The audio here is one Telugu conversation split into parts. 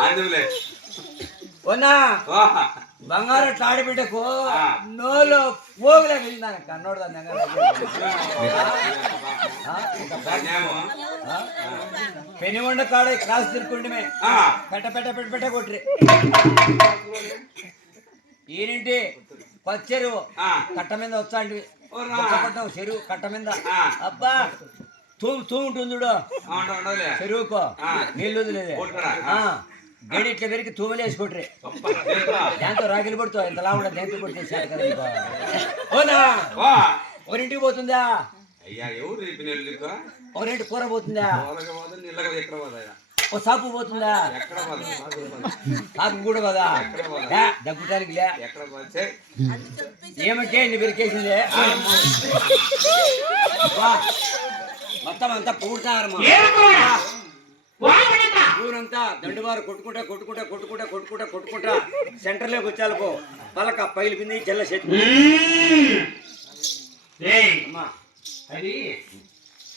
అందులే ఓనా బంగారు తాడి బిడ్డకు నోలో పోగులే వెళ్ళినాను కన్నోడు పెని వండ కాడ కాసు తిరుక్కుంటే పెట్ట పెట్ట పెట్ట పెట్ట కొట్రి ఈనింటి పచ్చెరువు కట్ట మీద వచ్చాంటివి చెరువు కట్ట మీద అబ్బా తూముంటుంది చెరువుకో నీళ్ళు వదిలేదు గడి ఇట్లా పెరిగి తూమలేసి కొట్రి దాంతో రాగిలు పడుతావు ఇంతలా ఉండదు దేంతో కొట్టేసాడు కదా ఓనా ఒకరింటికి పోతుందా ఒకరింటి కూర పోతుందా ఓ సాపు పోతుందా సాపు కూడా కదా దగ్గుటానికి లే ఏమంటే ఇన్ని పెరికేసిందే మొత్తం అంతా పూడతారమ్మా ఊరంతా దండువారు కొట్టుకుంటా కొట్టుకుంటా కొట్టుకుంటా కొట్టుకుంటా కొట్టుకుంటా సెంటర్లోకి వచ్చాలకో పలక పైలు కింద జల్ల చెట్టు అది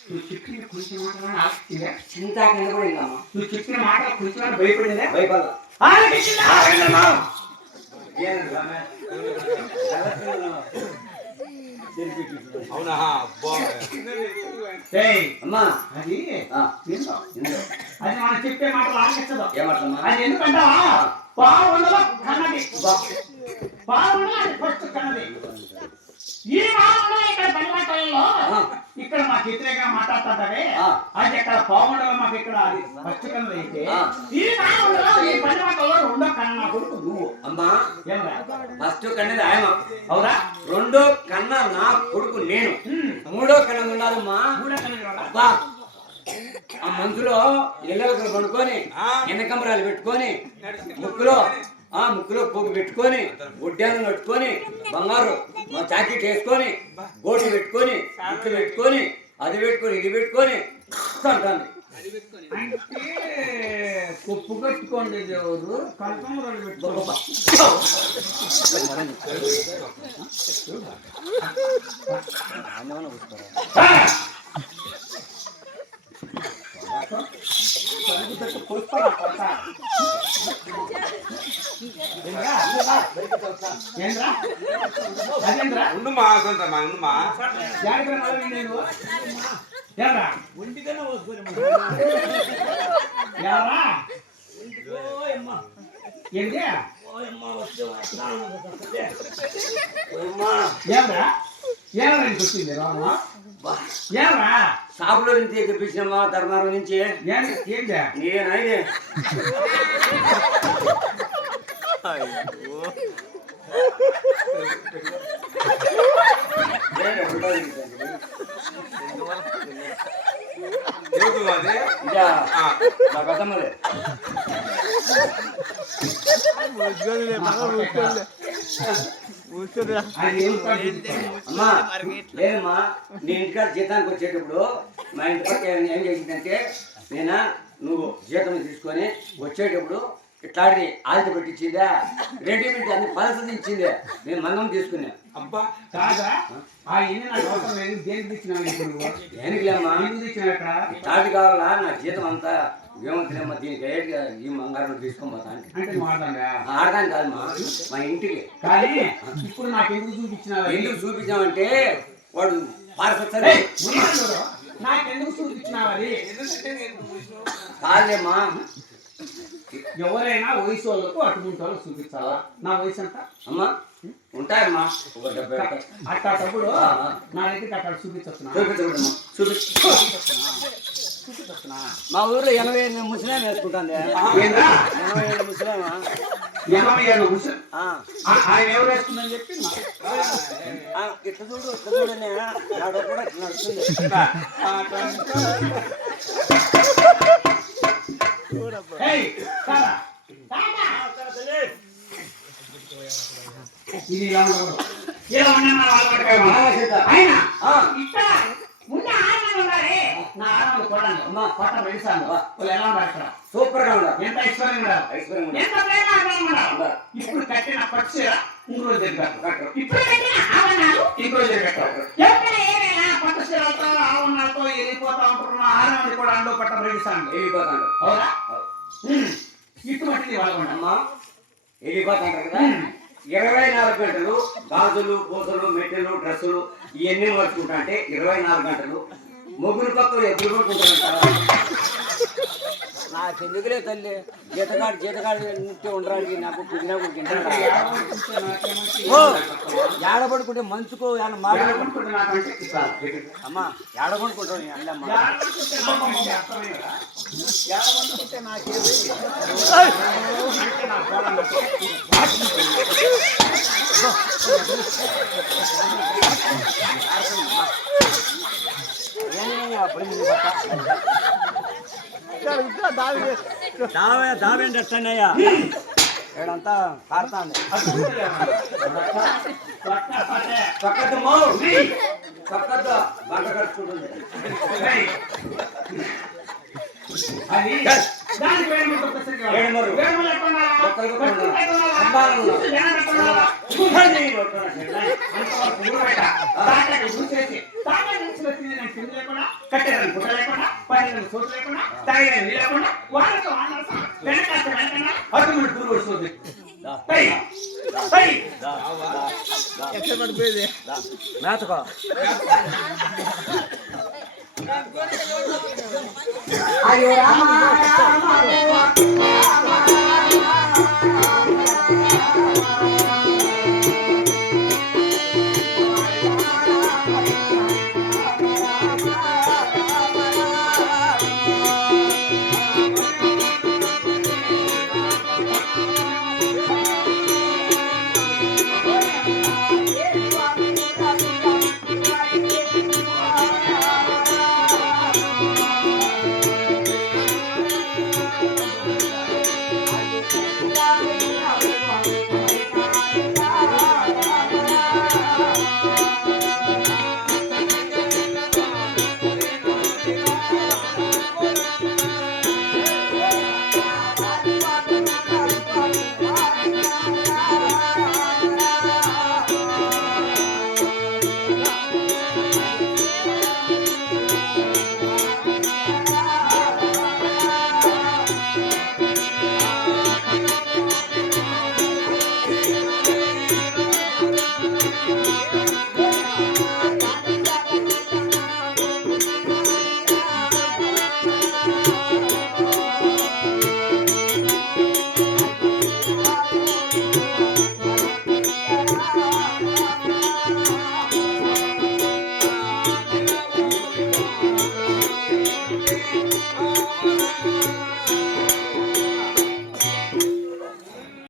నువ్వు చెప్పిన కొంచెం చింత నిలబడిందమ్మా నువ్వు చెప్పిన మాట కొంచెం భయపడిందే భయపడ అవునా అమ్మా అది అది మనం చెప్పే మాటలు ఆలోచించదు ఏమాటమ్మా అది ఎందుకంటావా బాగుండదు కన్నది బాగుండదు అది ఫస్ట్ కన్నది ఈ మాటలు ఇక్కడ పని మాటలలో ఇక్కడ మాకు వ్యతిరేకంగా మాట్లాడుతుంటారే అది ఇక్కడ బాగుండదు మాకు ఇక్కడ అది ఫస్ట్ కన్నది అయితే ఈ మాటలలో ఈ పని మాటలలో రెండో కన్న నా కొడుకు నువ్వు అమ్మా ఏమరా ఫస్ట్ కన్నది ఆయన అవురా రెండో కన్నా నా కొడుకు నేను మూడో కన్న ఉండాలమ్మా మూడో కన్నది అబ్బా ఆ మంచులో ఇళ్ళకు పడుకొని ఎన్నకంబరాలు పెట్టుకొని ముక్కులో పోగు పెట్టుకొని ఒడ్డాను కట్టుకొని బంగారు చాకెట్ వేసుకొని గోటు పెట్టుకొని ఇట్లు పెట్టుకొని అది పెట్టుకొని ఇది పెట్టుకొని అంటాను అంటే కొప్పు కట్టుకోండి ఎవరు కల్పనలు పెట్టుకో ఉండుమా సొంతమా ఉండుమా ఒంటికన్నా వస్తుంది షాపులో నుంచి తెప్పించినమ్మా ధర్మారం నుంచి నేనైతే అమ్మా లేదమ్మా నీ ఇంటికాడ జీతానికి వచ్చేటప్పుడు మా ఇంటి పక్క ఏం చేసిందంటే నేనా నువ్వు జీతం తీసుకొని వచ్చేటప్పుడు ఇట్లాంటి ఆలత పెట్టించిందా రెడీమేడ్ అన్ని పలసలు ఇచ్చిందే నేను మందం తీసుకున్నా అబ్బా కాదా దేనికి లేమ్మా స్టార్ట్ కావాలా నా జీతం అంతా ఏమవుతుందమ్మా దీనికి ఈ బంగారం తీసుకోబోతాను ఆడదాని కాదమ్మా మా ఇంటికి కానీ ఇప్పుడు నాకు ఎందుకు చూపించామంటే వాడు పారసత్సరి నాకెందుకు చూపించినావు కాదేమ్మా ఎవరైనా వయసు వాళ్ళకు అటువంటి వాళ్ళకి చూపించాలా నా వయసు అంతా అమ్మా ఉంటాయమ్మా అట్టప్పుడు నా దగ్గరికి అక్కడ చూపించొచ్చున్నా మా ఊర్లో 80 ముస్లిం వేసుకుంటాను 80 ముస్లిమా 80 ముస్లిం ఆయన ఎవరు వేసుకుందని చెప్పి ఇట్లా చూడు ఇట్లా చూడనే నాడు కూడా నడుస్తుంది ఇది ఇలా ఉండదు ఇలా ఉన్నా ఆయన ఇక్కడ ముందు ఆడవాళ్ళు ఉన్నారే నా ఆడవాళ్ళు కొడాలి మా కొట్ట వెలిసాను వాళ్ళు ఎలా ఉన్నారు ఇక్కడ సూపర్ గా ఉన్నారు ఎంత ఐశ్వర్యంగా ఎంత ప్రేమ ఇప్పుడు కట్టిన పక్షి ఇంకో రోజు జరిగారు ఇప్పుడు కట్టిన ఆవరణాలు ఇంకో రోజు జరిగారు ఎక్కడ ఏమైనా పట్టు చీరలతో ఆవరణాలతో వెళ్ళిపోతా ఉంటున్న ఆడవాళ్ళు కూడా అండో పట్ట వెలిసాను వెళ్ళిపోతాడు అవునా పరిస్థితి వాళ్ళకుండా అమ్మా వెళ్ళిపోతుంటారు కదా 24 గంటలు గాజులు పూసలు మెట్టెలు డ్రెస్సులు ఇవన్నీ పట్టుకుంటా అంటే 24 గంటలు ముగ్గురు పక్కలు ఎప్పుడు పట్టుకుంటారు నాకు ఎందుకులే తల్లి జీతగాడు నింటే ఉండడానికి నాకు పుట్టినా ఏడబడుకుంటే మంచుకో మాటలు అమ్మా ఏడబడుకుంటాను అల్లమ్మ దావేంటి ఎట్టన్నయ్యా ఏడంతా కారుతాంది చక్కగా బంట కట్టుకుంటుంది మేతకో అయ్యో రామ రామ